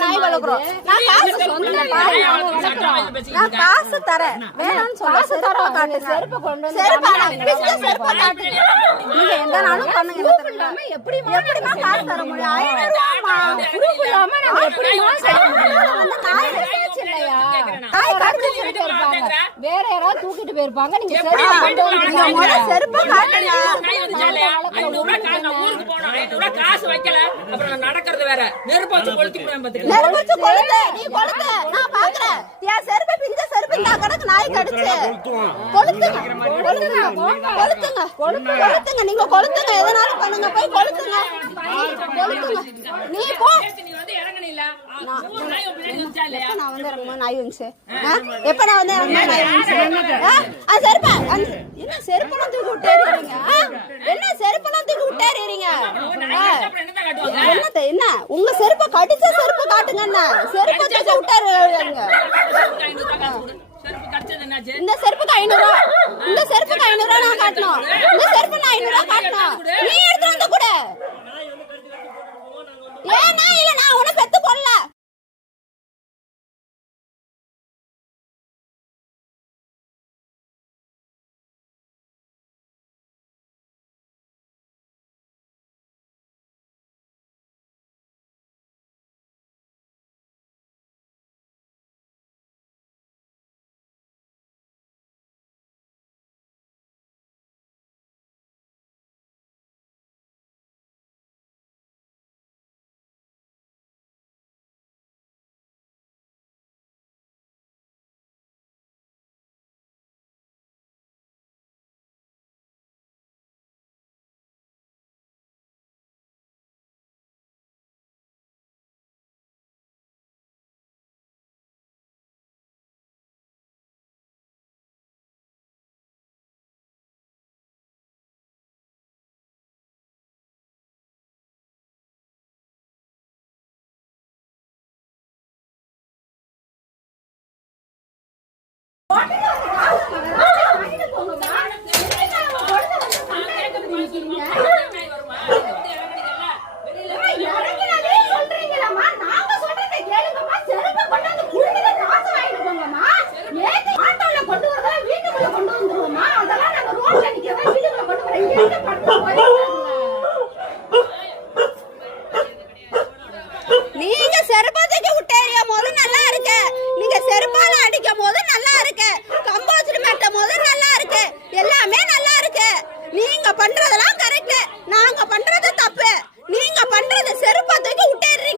நாய் வளர்க்குறோம். நான் காசு தரேன் வேணாம்னு சொல்ல செருப்பை காட்டு. செருப்பை கொண்டு வந்து செருப்பை காட்டு. நீங்க எந்த நாளும் பண்ணுங்க. எப்படிமா காசு தர முடியும்? 500 ரூபாய் வேற யாராவது தூக்கிட்டு போயிருப்பாங்க. நீங்க செருப்பை காட்டுங்க. காசு வைக்கல அப்புறம் நடக்கிறது வேற. நெருப்பு வச்சு கொளுத்தி நெருப்பு கொளுத்து. நீ கொளுத்து. நான் பாக்குறேன். என் செருப்பு பிஞ்ச செருப்பு இந்த கணக்கு நாய் கடிச்சு கொளுத்துங்க. நீங்க கொளுத்துங்க. எதனாலும் பண்ணுங்க. போய் கொளுத்துங்க. நீ போ. நான் வந்து இறங்கும்போது நாய் வந்துச்சு. எப்ப நான் வந்து நாய் வந்துச்சு. என்ன செருப்பெல்லாம் தூக்கி விட்டேறீங்க? என்ன செருப்பெல்லாம் தூக்கி விட்டேறீங்க? என்ன உங்க செருப்பை கடிச்ச செருப்பை காட்டுங்க. என்ன செருப்பை தூக்கி விட்டாருங்க. இந்த செருப்புக்கு 500 ரூபா. இந்த செருப்புக்கு 500 ரூபா நான் காட்டணும். இந்த செருப்பு 500 ரூபா காட்டணும். நீ எடுத்து வந்து கூட ஏன்னா